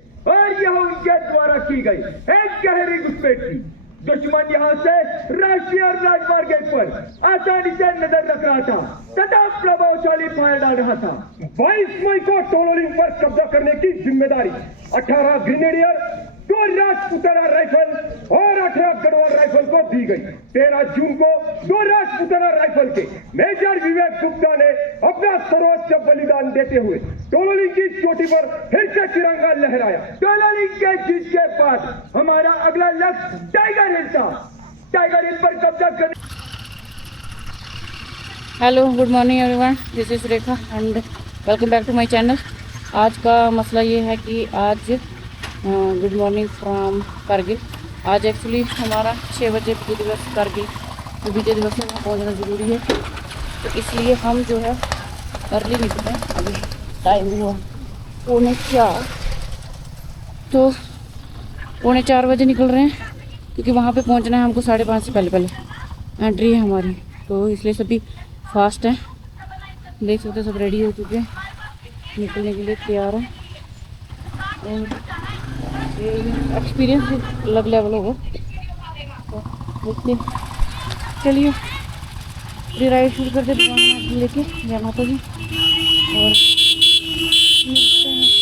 और यह उनके द्वारा की गई एक गहरी घुसपैठ थी। दुश्मन यहाँ से राष्ट्रीय और राजमार्ग पर आसानी से नजर रख रहा था तथा प्रभावशाली फायर डाल रहा था। 22 मई को टोलोलिंग पर कब्जा करने की जिम्मेदारी 18 ग्रेनेडियर, 2 राजपूताना राइफल और 18 गढ़वाल राइफल को दी गई। 13 जून को 2 राजपूताना राइफल के मेजर विवेक गुप्ता ने अपना सर्वोच्च बलिदान देते हुए टोलोलिंग की चोटी पर फिर से तिरंगा लहराया। टोलोलिंग के जीत के बाद हमारा अगला लक्ष्य टाइगर हिल था। टाइगर हिल पर कब्जा करने। Hello, good morning everyone, this is Rekha and welcome back to my channel. आज का मसला ये है कि आज गुड मॉर्निंग फ्रॉम कारगिल। आज एक्चुअली हमारा 6 बजे विजय दिवस कारगिल जो विजय दिवस है वहाँ पहुँचना ज़रूरी है, तो इसलिए हम जो है अर्ली निकले। अभी टाइम हुआ 3:45, तो 3:45 बजे निकल रहे हैं क्योंकि वहाँ पे पहुँचना है हमको 5:30 से पहले एंट्री है हमारी, तो इसलिए सभी फास्ट है। देख सकते हैं सब रेडी हो चुके हैं, निकलने के लिए तैयार है। और ये एक्सपीरियंस भी अलग लेवल होगा, तो देखते चलिए फ्री राइड शुरू करते लेके जय माता दी और मिलते हैं।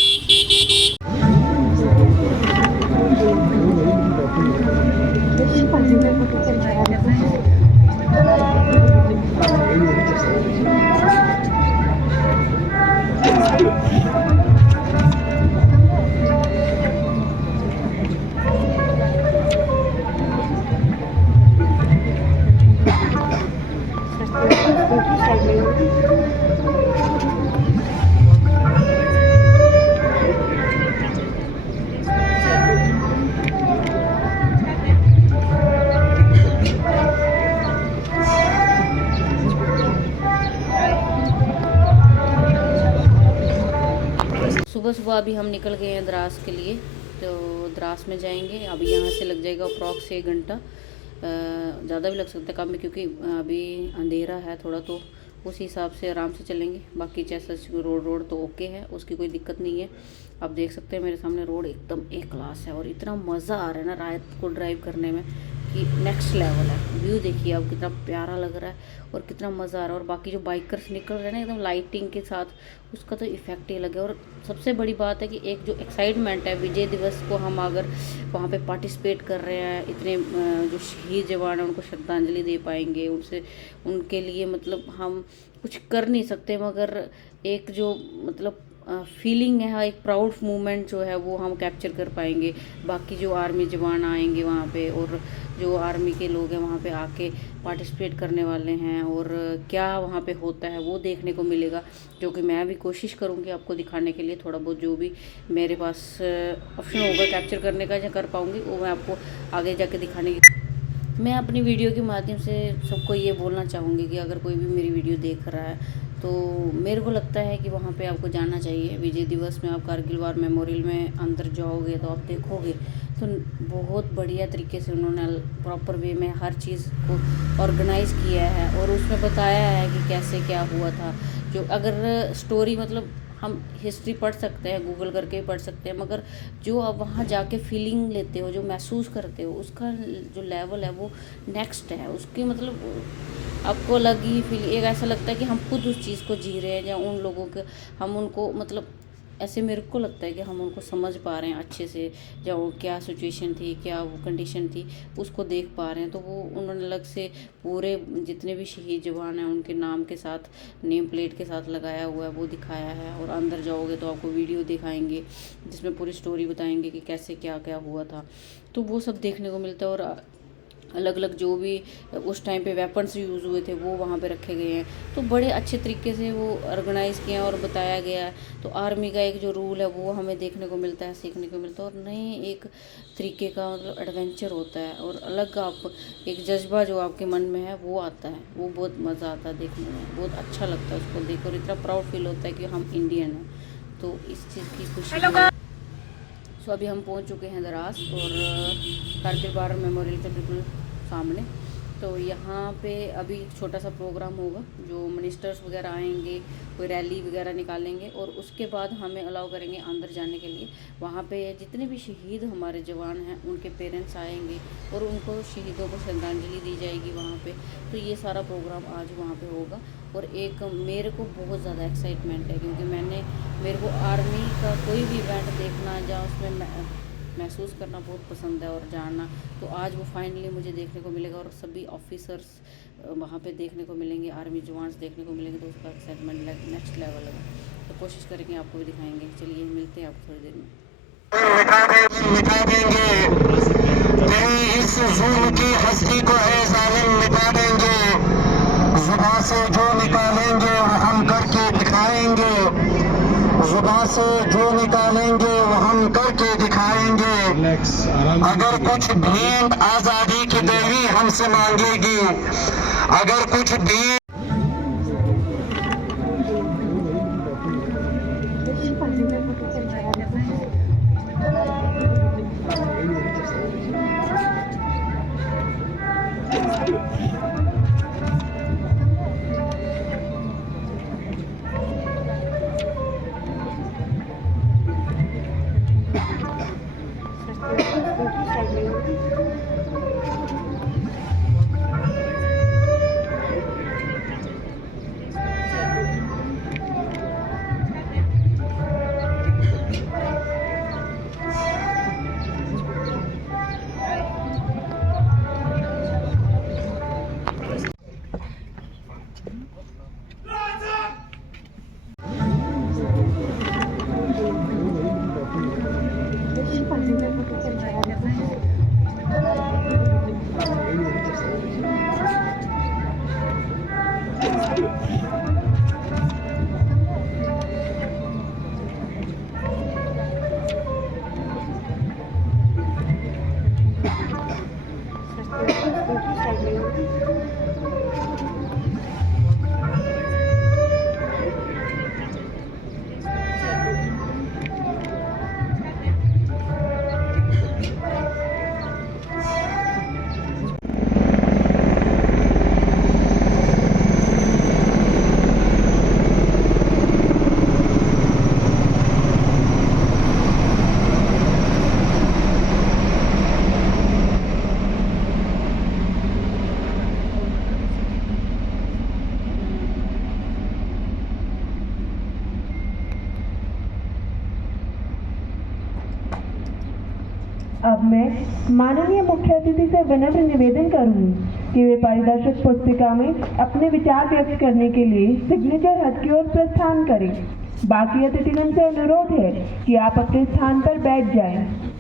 सुबह सुबह अभी हम निकल गए हैं द्रास के लिए, तो द्रास में जाएंगे। अभी यहाँ से लग जाएगा अप्रॉक्स 1 घंटा, ज़्यादा भी लग सकता है काम में, क्योंकि अभी अंधेरा है थोड़ा, तो उस हिसाब से आराम से चलेंगे। बाकी जैसा रोड तो ओके है, उसकी कोई दिक्कत नहीं है। आप देख सकते हैं मेरे सामने रोड एकदम एक क्लास है और इतना मज़ा आ रहा है ना रात को ड्राइव करने में कि नेक्स्ट लेवल है। व्यू देखिए आप कितना प्यारा लग रहा है और कितना मज़ा आ रहा है। और बाकी जो बाइकर्स निकल रहे हैं ना एकदम लाइटिंग के साथ, उसका तो इफेक्ट ही अलग है। और सबसे बड़ी बात है कि एक जो एक्साइटमेंट है विजय दिवस को, हम अगर वहाँ पे पार्टिसिपेट कर रहे हैं, इतने जो शहीद जवान हैं उनको श्रद्धांजलि दे पाएंगे, उनसे उनके लिए मतलब हम कुछ कर नहीं सकते, मगर एक जो मतलब फीलिंग है, एक प्राउड मोमेंट जो है वो हम कैप्चर कर पाएंगे। बाकी जो आर्मी जवान आएंगे वहाँ पे और जो आर्मी के लोग हैं वहाँ पे आके पार्टिसिपेट करने वाले हैं और क्या वहाँ पे होता है वो देखने को मिलेगा, जो कि मैं भी कोशिश करूँगी आपको दिखाने के लिए। थोड़ा बहुत जो भी मेरे पास ऑप्शन होगा कैप्चर करने का या कर पाऊँगी वो मैं आपको आगे जाके दिखाने की। मैं अपनी वीडियो के माध्यम से सबको ये बोलना चाहूँगी कि अगर कोई भी मेरी वीडियो देख रहा है तो मेरे को लगता है कि वहाँ पे आपको जाना चाहिए। विजय दिवस में आप कारगिल वार मेमोरियल में अंदर जाओगे तो आप देखोगे तो बहुत बढ़िया तरीके से उन्होंने प्रॉपर वे में हर चीज़ को ऑर्गेनाइज़ किया है और उसमें बताया है कि कैसे क्या हुआ था। जो अगर स्टोरी मतलब हम हिस्ट्री पढ़ सकते हैं, गूगल करके पढ़ सकते हैं, मगर जो आप वहाँ जाके फीलिंग लेते हो, जो महसूस करते हो, उसका जो लेवल है वो नेक्स्ट है। उसकी मतलब आपको अलग ही फील, एक ऐसा लगता है कि हम खुद उस चीज़ को जी रहे हैं या उन लोगों के हम उनको मतलब ऐसे मेरे को लगता है कि हम उनको समझ पा रहे हैं अच्छे से, या वो क्या सिचुएशन थी, क्या वो कंडीशन थी, उसको देख पा रहे हैं। तो वो उन्होंने अलग से पूरे जितने भी शहीद जवान हैं उनके नाम के साथ नेम प्लेट के साथ लगाया हुआ है वो दिखाया है। और अंदर जाओगे तो आपको वीडियो दिखाएंगे जिसमें पूरी स्टोरी बताएंगे कि कैसे क्या क्या हुआ था, तो वो सब देखने को मिलता है। और अलग अलग जो भी उस टाइम पे वेपन्स यूज़ हुए थे वो वहाँ पे रखे गए हैं, तो बड़े अच्छे तरीके से वो ऑर्गेनाइज़ किए हैं और बताया गया है। तो आर्मी का एक जो रूल है वो हमें देखने को मिलता है, सीखने को मिलता है, और नए एक तरीके का मतलब एडवेंचर होता है और अलग आप एक जज्बा जो आपके मन में है वो आता है। वो बहुत मज़ा आता है देखने में, बहुत अच्छा लगता है उसको देख और इतना प्राउड फील होता है कि हम इंडियन हैं, तो इस चीज़ की खुशी। सो अभी हम पहुंच चुके हैं द्रास और कारगिल वार मेमोरियल के बिल्कुल सामने। तो यहाँ पे अभी एक छोटा सा प्रोग्राम होगा, जो मिनिस्टर्स वगैरह आएंगे, कोई रैली वगैरह निकालेंगे और उसके बाद हमें अलाउ करेंगे अंदर जाने के लिए। वहाँ पे जितने भी शहीद हमारे जवान हैं उनके पेरेंट्स आएंगे और उनको शहीदों को श्रद्धांजलि दी जाएगी वहाँ पे। तो ये सारा प्रोग्राम आज वहाँ पे होगा। और एक मेरे को बहुत ज़्यादा एक्साइटमेंट है, क्योंकि मेरे को आर्मी का कोई भी इवेंट देखना या उसमें महसूस करना बहुत पसंद है और जानना। तो आज वो फाइनली मुझे देखने को मिलेगा और सभी ऑफिसर्स वहाँ पे देखने को मिलेंगे, आर्मी जवान्स देखने को मिलेंगे। तो उसका एक्साइटमेंट नेक्स्ट लेवल है। तो कोशिश करेंगे आपको भी दिखाएंगे। चलिए मिलते हैं आपको थोड़ी देर में। मिटा देंगे तेरी इस जुल्म की हस्ती को है जालिम मिटा देंगे। जुबान से जो निकालेंगे वो हम करके दिखाएंगे। जुबान से जो निकालेंगे वो हम करके दिखाएंगे। अगर कुछ भेंट आजादी की देवी हमसे मांगेगी, अगर कुछ भेंट अब मैं माननीय मुख्य अतिथि से विनम्र निवेदन करूंगी कि वे पारिदर्शक पुस्तिका में अपने विचार व्यक्त करने के लिए सिग्नेचर हट की ओर प्रस्थान करें। बाकी अतिथिगण से अनुरोध है कि आप अपने स्थान पर बैठ जाएं।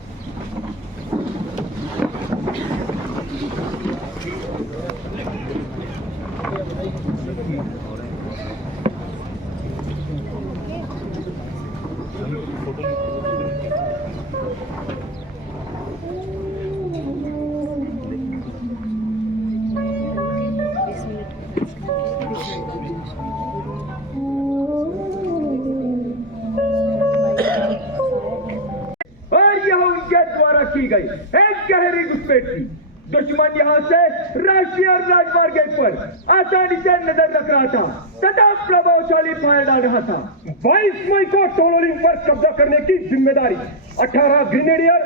की गई एक गहरी घुसपैठ थी। दुश्मन यहाँ से राष्ट्रीय और राजमार्ग पर आसानी से नजर रख रहा था तथा प्रभावशाली फायर डाल रहा था। 22 मई को टोलोलिंग पर कब्जा करने की जिम्मेदारी 18 ग्रेनेडियर,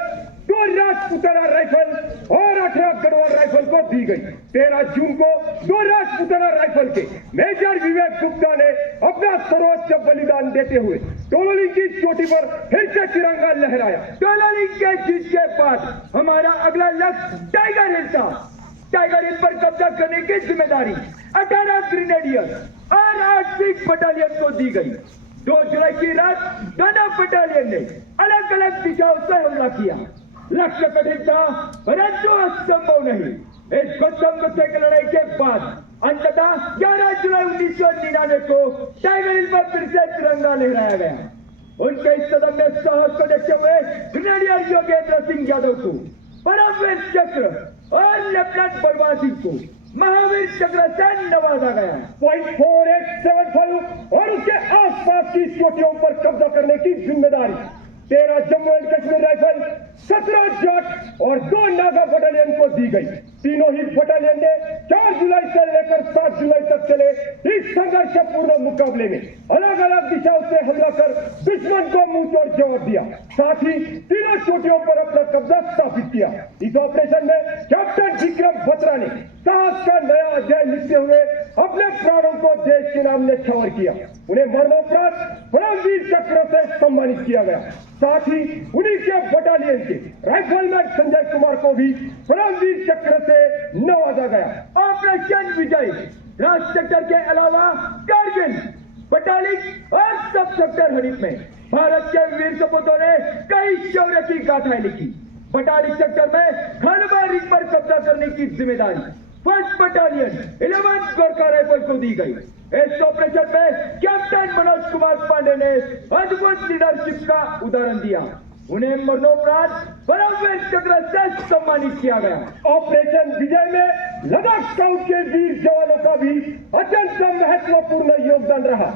2 राजपुताना राइफल और 18 गढ़वाल राइफल को दी गई। 13 जून को 2 राजपुताना राइफल के मेजर विवेक गुप्ता ने अपना सर्वोच्च बलिदान देते हुए टोलोलिंग की चोटी पर फिर से तिरंगा लहराया। टोलोलिंग के जीत के बाद हमारा अगला लक्ष्य टाइगर हिल था। टाइगर हिल पर कब्जा करने की जिम्मेदारी 18 ग्रेनेडियर और 8 सिख बटालियन को दी गई। 2 जुलाई की रात दोनों बटालियन ने अलग अलग दिशाओं से हमला किया। लक्ष्य कठिन था परंतु असंभव नहीं। इस गुत्थम-गुत्थे की लड़ाई के बाद अंततः 11 जुलाई 1999 को टाइगर हिल पर फिर से तिरंगा लहराया गया। उनके इस कदम में साहस को देखते हुए ग्रेनेडियर योगेंद्र सिंह यादव को परमवीर चक्र और लेफ्टिनेंट बलवान सिंह को महावीर चक्र से नवाजा गया। 4875 और उसके आसपास की चोटियों पर कब्जा करने की जिम्मेदारी 13 जम्मू एंड कश्मीर राइफल, 17 जाट और 2 नागा बटालियन को दी गई। तीनों ही बटालियन ने चोटियों पर अपना कब्जा स्थापित किया। इस ऑपरेशन में कैप्टन विक्रम बत्रा ने साहस का नया अध्याय लिखते हुए अपने प्राणों को देश के नाम न्यौछावर किया। उन्हें मरणोपरांत परमवीर चक्र से सम्मानित किया गया। साथ ही उन्हीं के बटालियन के राइफलमैन संजय कुमार को भी परमवीर चक्र से नवाजा गया। ऑपरेशन विजय राज सेक्टर के अलावा कारगिल, बटालिक और सब सेक्टर हनीफ में भारत के वीर सपूतों ने कई शौर्य की गाथाएं लिखी। बटालिक सेक्टर में खानवा रिंग पर कब्जा करने की जिम्मेदारी फर्स्ट बटालियन 11 गोरखा राइफल को दी गई। इस ऑपरेशन में कैप्टन मनोज कुमार पांडे ने अद्भुत लीडरशिप का उदाहरण दिया। उन्हें मरणोपरांत परमवीर चक्र से सम्मानित किया गया। ऑपरेशन विजय में लद्दाख स्काउट के वीर जवानों का भी अत्यंत महत्वपूर्ण योगदान रहा।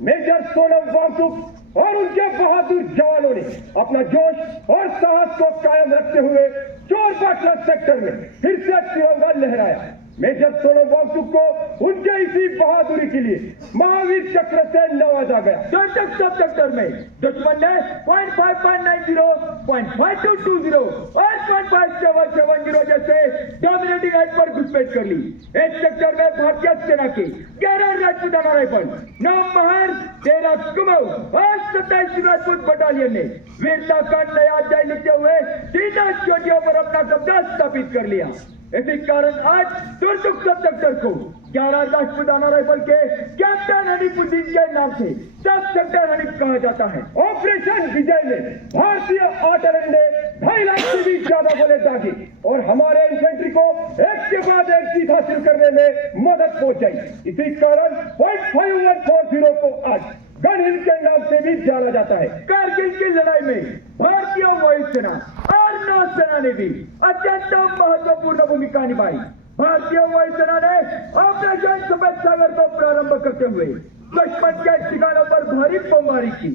मेजर सोनम वांगचुक और उनके बहादुर जवानों ने अपना जोश और साहस को कायम रखते हुए चोरबाटला सेक्टर में फिर से तिरंगा लहराया। मेजर सोनम वांगचुक को उनके इसी बहादुरी के लिए महावीर चक्र से नवाजा गया। चौटक सब सेक्टर में दुश्मन ने 0.5590, 0.5220 और 0.5770 जैसे डोमिनेटिंग हाइट पर घुसपैठ कर ली। इस सेक्टर में भारतीय सेना के 11 राजपूताना राइफल, 9 महार, 13 कुमाऊं और 27 राजपूत बटालियन ने वीरता का नया अध्याय लिखते हुए तीनों चोटियों पर अपना कब्जा स्थापित कर लिया। इसी कारण आज तुर्तुक सब सेक्टर को 11 राजपूताना राइफल के कैप्टन हनीफुद्दीन के नाम से सब सेक्टर हनीफ कहा जाता है। ऑपरेशन विजय में भारतीय आर्टिलरी ने 2.5 लाख से भी ज्यादा गोले दागे और हमारे इन्फेंट्री को एक के बाद एक जीत हासिल करने में मदद पहुंचाई। इसी कारण 0.5140 को आज गन हिल के नाम से भी जाना जाता है। कारगिल की लड़ाई में भारतीय वायुसेना और नौसेना ने भी अत्यंत महत्वपूर्ण भूमिका निभाई। भारतीय वायुसेना ने ऑपरेशन सफेद सागर को प्रारंभ करते हुए दुश्मन के ठिकानों पर भारी बमबारी की।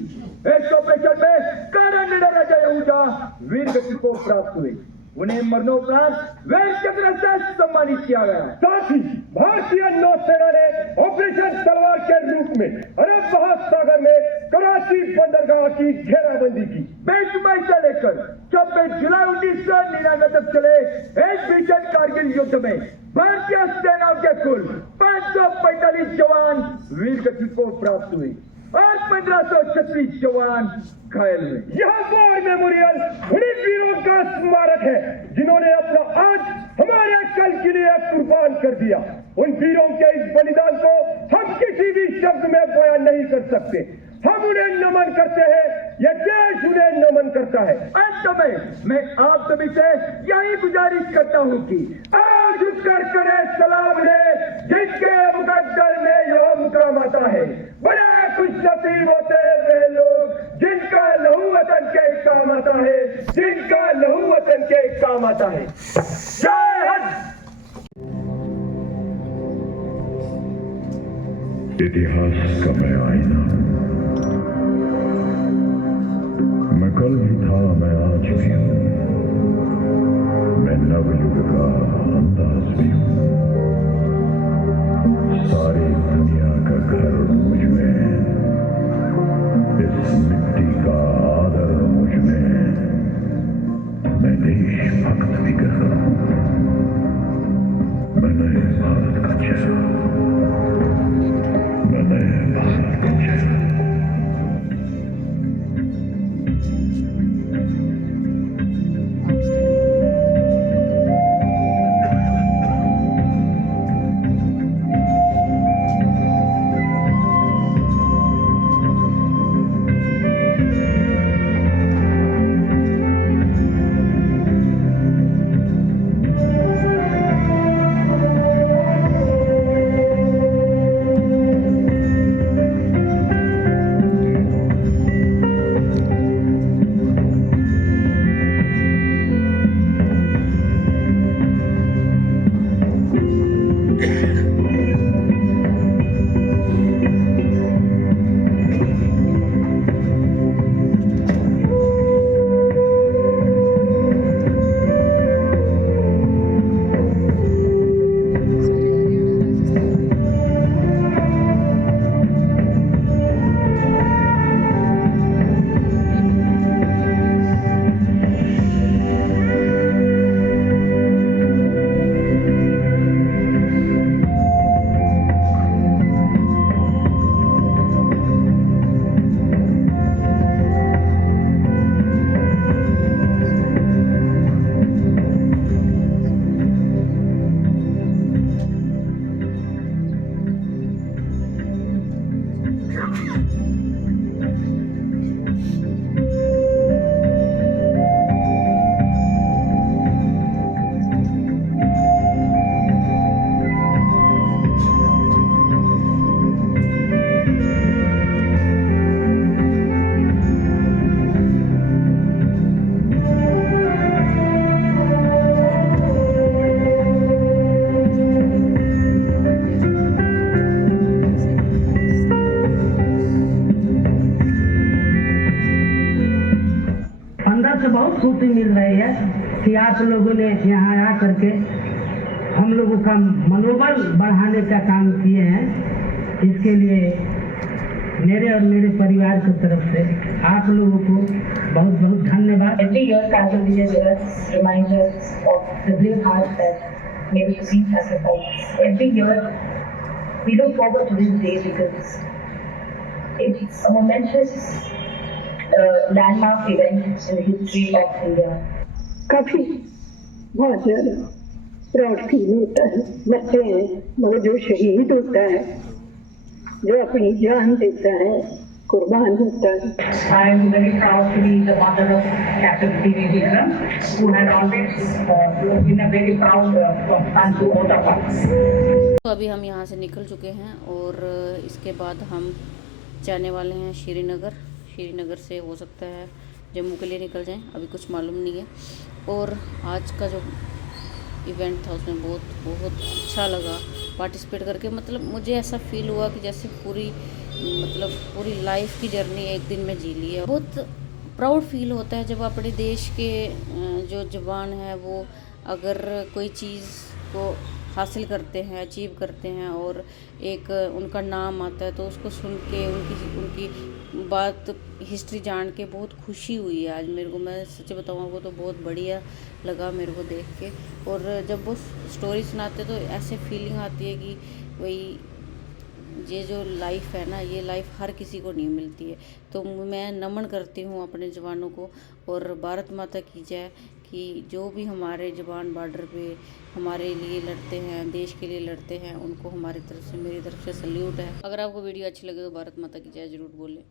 इस ऑपरेशन में कारण निडर अजय आहूजा वीर गति को प्राप्त हुए। उन्हें मरणोपरांत वीर चक्र से सम्मानित किया गया। साथ ही भारतीय नौसेना ने ऑपरेशन तलवार के रूप में अरब महासागर में कराची बंदरगाह की घेराबंदी की। 22 मई से लेकर 26 जुलाई 1999 तक चले इस भीषण कारगिल युद्ध में भारतीय सेना के कुल 545 जवान वीर गति को प्राप्त हुए और 1536 जवान घायल हुए। यह वॉर मेमोरियल उन्हीं वीरों का स्मारक है जिन्होंने अपना आज हमारे कल के लिए कुर्बान कर दिया। उन वीरों के इस बलिदान को हम किसी भी शब्द में बयान नहीं कर सकते। हम उन्हें नमन करते हैं, यह देश उन्हें नमन करता है। अंत में मैं आप सभी से यही गुजारिश करता हूँ कि आज कर करे सलाम है जिसके मुकद्दर में यह मुकाम आता है। बड़े खुश नसीब होते हैं वे लोग जिनका लहू वतन के काम आता है, जिनका लहू वतन के काम आता है। जय हिंद। इतिहास का मैं आईना, मैं कल भी था, मैं आज भी हूँ, मैं नवयुग का अंदाज भी हूँ। सारी दुनिया का घर मुझ में, इस मिट्टी का आदर मुझ में। मैं देशभक्त भी कर रहा हूँ, मैं नए भारत का चेहरा, मैं नए भारत का चेहरा। अनुभूति मिल रही है कि आप लोगों ने यहाँ आ करके हम लोगों का मनोबल बढ़ाने का काम किए हैं। इसके लिए मेरे और मेरे परिवार की तरफ से आप लोगों को बहुत बहुत धन्यवाद। Every year, Kargil Vijay Diwas reminds us of the brave heart that Navy Kusin has sacrificed. Every year, we look forward to this day because it's a momentous landmark event in the history of India. काफी बहुत ज्यादा proud feel होता है। बच्चे हैं मगर जो शहीद होता है, जो अपनी जान देता है, कुर्बान होता है। I am very proud to be the mother of Captain T.V. Vikram, who had always been a very proud son to all of us. तो अभी हम यहाँ से निकल चुके हैं और इसके बाद हम जाने वाले हैं श्रीनगर। श्रीनगर से हो सकता है जम्मू के लिए निकल जाएं, अभी कुछ मालूम नहीं है। और आज का जो इवेंट था उसमें बहुत अच्छा लगा पार्टिसिपेट करके। मतलब मुझे ऐसा फील हुआ कि जैसे पूरी लाइफ की जर्नी एक दिन में जी ली है। बहुत प्राउड फील होता है जब अपने देश के जो जवान हैं वो अगर कोई चीज़ को हासिल करते हैं, अचीव करते हैं और एक उनका नाम आता है, तो उसको सुन के उनकी बात हिस्ट्री जान के बहुत खुशी हुई है आज मेरे को। मैं सच बताऊँ आपको तो बहुत बढ़िया लगा मेरे को देख के। और जब वो स्टोरी सुनाते तो ऐसे फीलिंग आती है कि वही ये जो लाइफ है ना, ये लाइफ हर किसी को नहीं मिलती है। तो मैं नमन करती हूँ अपने जवानों को और भारत माता की जय कि जो भी हमारे जवान बॉर्डर पे हमारे लिए लड़ते हैं, देश के लिए लड़ते हैं, उनको हमारी तरफ से, मेरी तरफ से सल्यूट है। अगर आपको वीडियो अच्छी लगे तो भारत माता की जय ज़रूर बोलें।